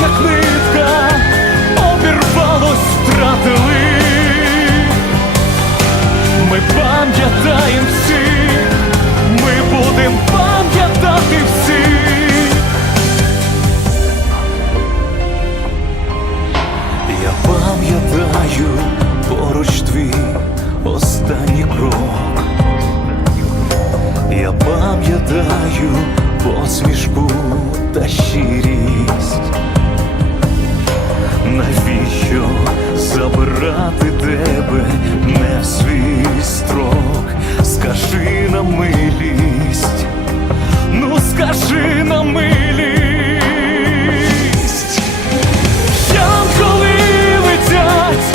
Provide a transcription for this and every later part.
Як нитка, обірвалось, втратили. Ми пам'ятаємо всіх, забирати тебе не в свій строк? Скажи на милість, ну скажи на милість. Янголи летять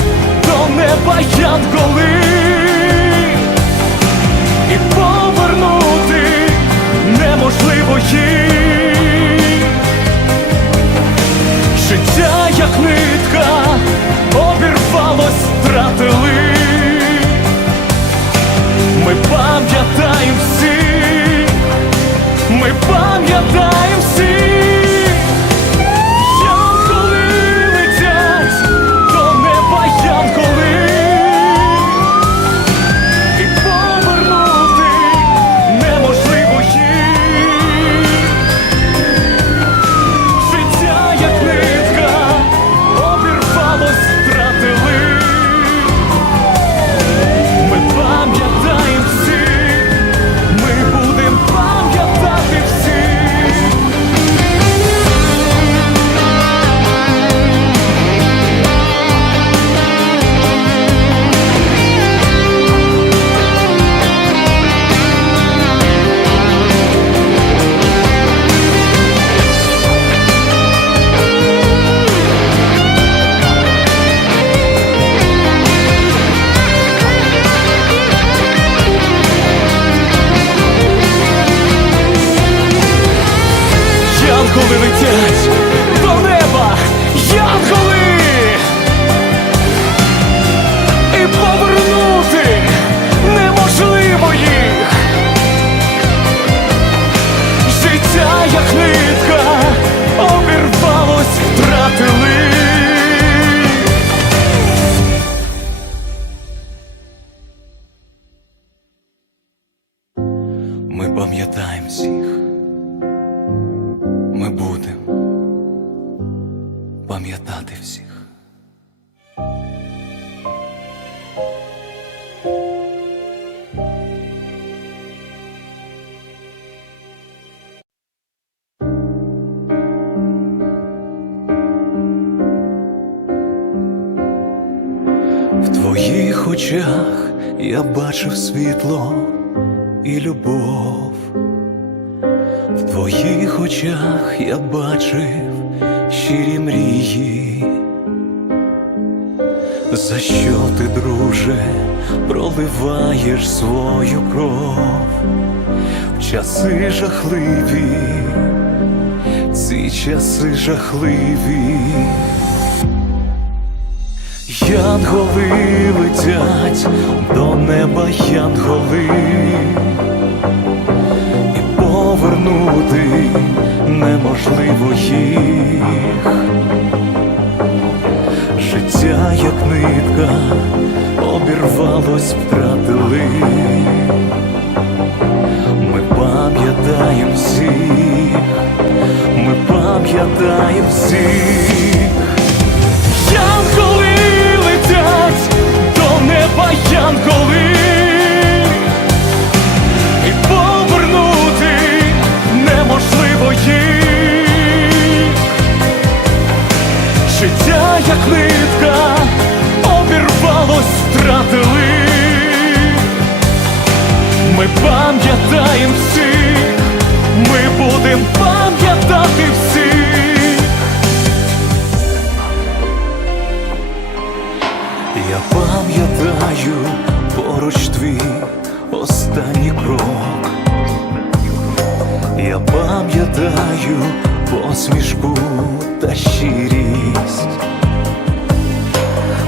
до неба янголи Ми пам'ятаємо всіх. Ми будемо пам'ятати всіх. В твоїх очах я бачив світло і любов. В твоїх очах я бачив щирі мрії. За що ти, друже, проливаєш свою кров в часи жахливі, ці часи жахливі. Янголи летять до неба янголи неможливо їх. Життя, як нитка обірвалось, втратили. Ми пам'ятаємо всіх, ми пам'ятаємо всіх. Пам'ятаємо всіх, ми будем пам'ятати всіх. Я пам'ятаю поруч твій останній крок. Я пам'ятаю посмішку та щирість.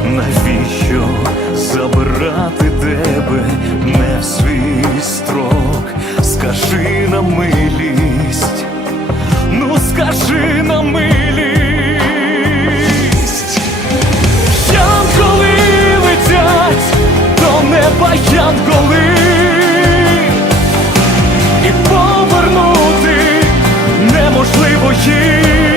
Навіщо забирати тебе не в свій строк? Скажи на милість, ну скажи на милість. Неба, янголи, і повернути неможливо їх.